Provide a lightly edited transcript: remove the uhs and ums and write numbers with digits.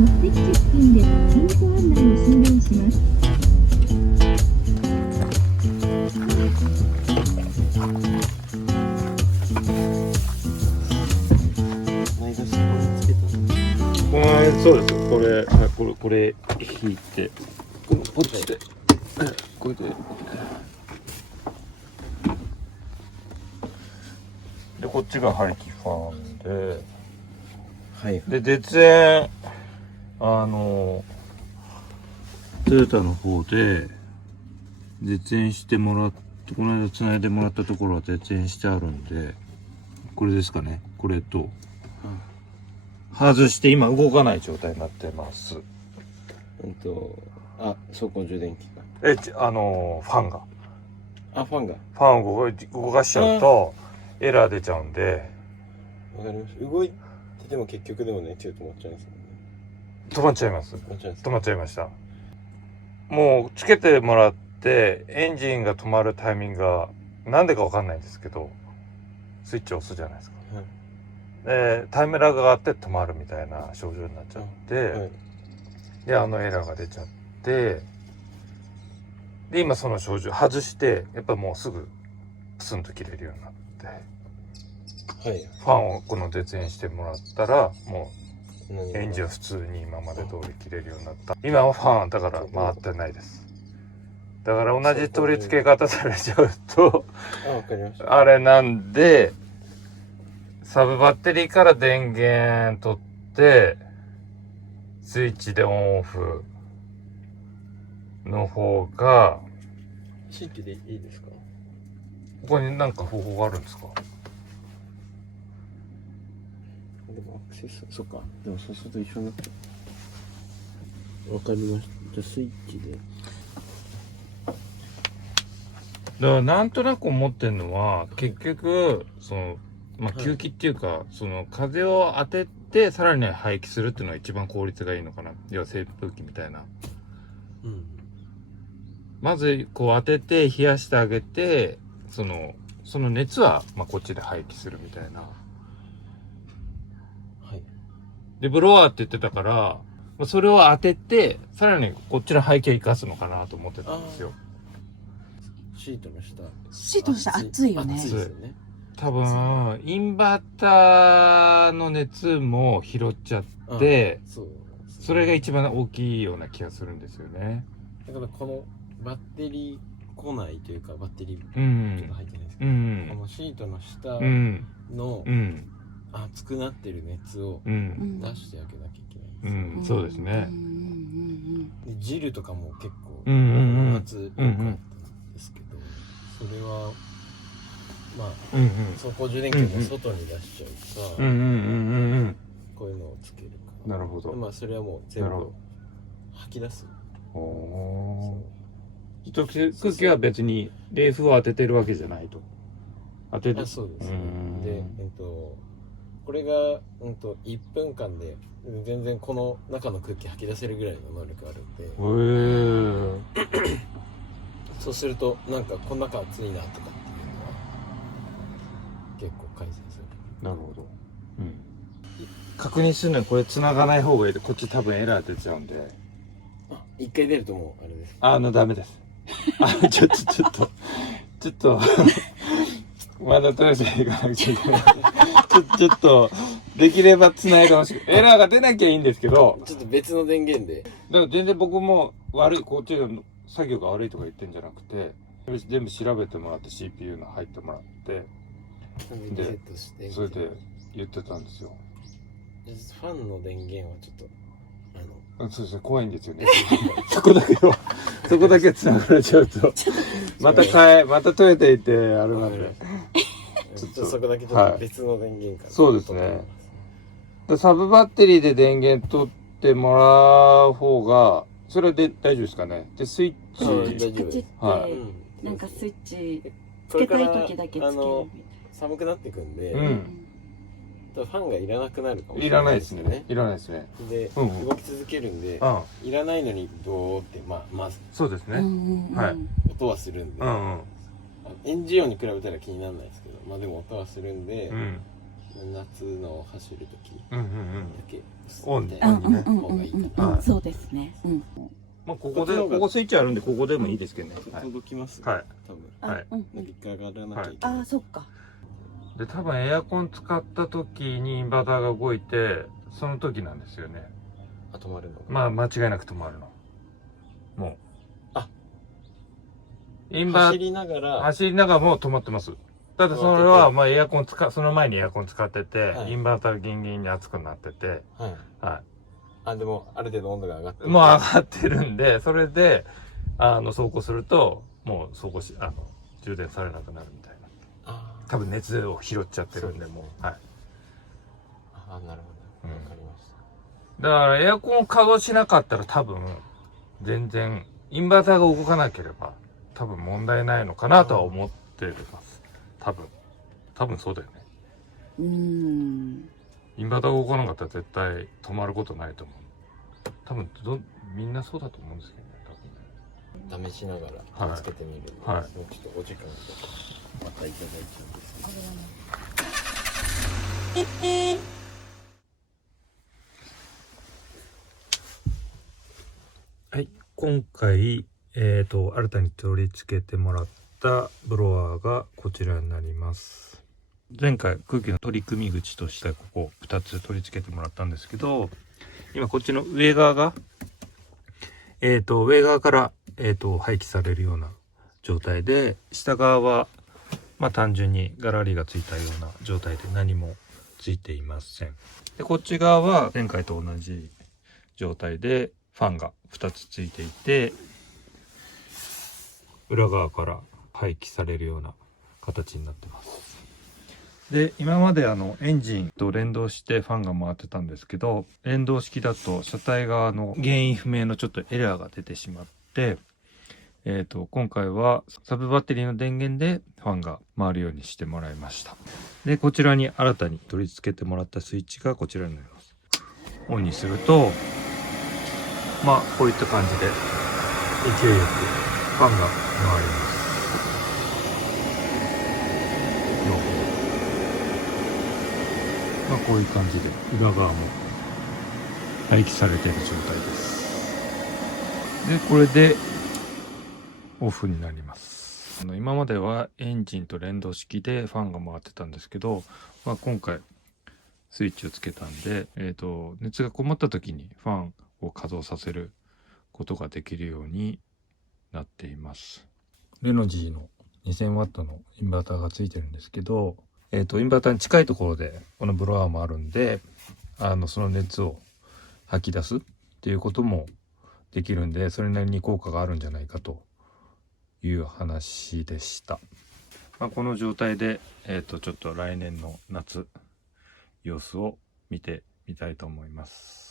目的地付近で運行案内を終了します。前がそこにつけたの。そうです。これ引いて、こっちで、これで。で、こっちが排気ファンで、はい。で、絶縁、トヨタの方で、絶縁してもらって、この間繋いでもらったところは絶縁してあるんで、これですかね。これと、外して今動かない状態になってます。走行充電器か。ファンが。あ、ファンが。ファンを動かしちゃうと、エラー出ちゃうんで。わかりました。動いてても結局でもね、ちょっと止まっちゃいますもんね。止まっちゃいます。止まっちゃいます。止まっちゃいました。もう、つけてもらって、エンジンが止まるタイミングが、なんでかわかんないんですけど、スイッチを押すじゃないですか。で、タイムラグがあって止まるみたいな症状になっちゃって、はい。で、エラーが出ちゃって、で、今その症状外して、やっぱもうすぐ、プスンと切れるようになって、はい。ファンをこの絶縁してもらったら、もう、何エンジンは普通に今まで通り切れるようになった。今はファンだから回ってないです。だから同じ取り付け方されちゃうと、わかりました。あれなんで、サブバッテリーから電源取って、スイッチでオンオフの方が、新規でいいですか？ここになんか方法があるんですか？でもアクセス、そっか。でもそうすると一緒になっちゃう。わかりました。じゃあスイッチで。だからなんとなく思ってんのは、結局、吸気っていうか、風を当てて、さらに排気するっていうのが一番効率がいいのかな。要は扇風機みたいな。まず、こう当てて、冷やしてあげて、その熱は、こっちで排気するみたいな。はい。で、ブロワーって言ってたから、それを当てて、さらにこっちの排気を生かすのかなと思ってたんですよ。シートの下。シートの下熱いよね。熱いですよね。多分、インバーターの熱も拾っちゃって、それが一番大きいような気がするんですよね。だからこのバッテリー庫内というかバッテリーちょっと入ってないですけど、このシートの下の熱くなってる熱を出してあげなきゃいけないんですよ。そうですね。でジルとかも結構熱よくあったんですけど、それはまあ走行充電器の外に出しちゃうか、こういうのをつけるか。なるほど。まあそれはもう全部吐き出す。一空気は別に冷風を当ててるわけじゃないと。当てて。そうですね。で、これが1分間で全然この中の空気吐き出せるぐらいの能力あるんで。そうするとなんかこの中熱いなとかっていうのは結構改善する。なるほど。確認するのにこれ繋がない方がいいで、こっち多分エラー出ちゃうんで。一回出るともうあれです。ダメです。ちょっと、まだトイレ行かなくちゃいけない。ちょっと、できれば繋いでほしい。エラーが出なきゃいいんですけど。ちょっと別の電源で。だから全然僕もこっちの作業が悪いとか言ってんじゃなくて、全部調べてもらって CPU の入ってもらって、で、それで言ってたんですよ。ファンの電源はちょっと、そうですね、怖いんですよね。そこだけ繋がれちゃうと、またトヨタ行って、あれなんで。そこだけちょっと別の電源から。そうですね。サブバッテリーで電源取ってもらう方が、それで大丈夫ですかね。で、スイッチ。カチッて、なんかスイッチつけたい時だけつけるみたいな。寒くなってくんで、ファンがいらなくなるかもしいれないでらないですすね。ね。いらないですね。で、動き続けるんで、いらないのにボーってまずそうですね。はい。音はするんで、エンジン音に比べたら気にならないですけど、まあでも音はするんで、夏の走る時うんうんうん。だけオンでうんうんうん方がいいかはいうんうん、そうですね。うん。まあここで、ここスイッチあるんでここでもいいですけどね。な。届きますはい。多分あ、はいうんうん。一回上がらなきゃいけない。あ、そっか。で、多分エアコン使った時にインバーターが動いて、その時なんですよね。あ、止まるのが。まあ間違いなく止まるの。もう。あ、インバ走りながら、走りながらもう止まってます。ただそれは、まあエアコンその前にエアコン使ってて、はい、インバーターがギンギンに熱くなってて、はい。はあ、でも、ある程度温度が上がってい。もう上がってるんで、それで、走行すると、もう走行充電されなくなるみたいな。あ多分熱を拾っちゃってるんで、もう。はい。あ、なるほど。わかりましだからエアコン稼働しなかったら多分、全然、インバーターが動かなければ、多分問題ないのかなとは思ってます。多分そうだよね。インバーターが動かなかったら絶対止まることないと思う。多分みんなそうだと思うんですけどね、た。試しながらはいつけてみるんで、はいもうちょっとお時間とかまたいただいちゃうんですけど。はい、今回、新たに取り付けてもらったブロワーがこちらになります。前回空気の取り組み口としてここ2つ取り付けてもらったんですけど、今こっちの上側が、上側から、廃棄されるような状態で、下側は、まあ単純にガラリがついたような状態で何もついていません。で、こっち側は前回と同じ状態でファンが2つついていて、裏側から廃棄されるような形になってます。で、今までエンジンと連動してファンが回ってたんですけど、連動式だと車体側の原因不明のちょっとエラーが出てしまって、今回はサブバッテリーの電源でファンが回るようにしてもらいました。で、こちらに新たに取り付けてもらったスイッチがこちらになります。オンにすると、まあ、こういった感じで勢いよくファンが回ります。まあ、こういう感じで裏側も廃棄されている状態です。で、これでオフになります。今まではエンジンと連動式でファンが回ってたんですけど、まあ、今回スイッチをつけたんで、熱がこもった時にファンを稼働させることができるようになっています。レノジーの 2000W のインバーターがついてるんですけど、インバーターに近いところでこのブロワーもあるんで、その熱を吐き出すっていうこともできるんで、それなりに効果があるんじゃないかという話でした。まあ、この状態で、ちょっと来年の夏様子を見てみたいと思います。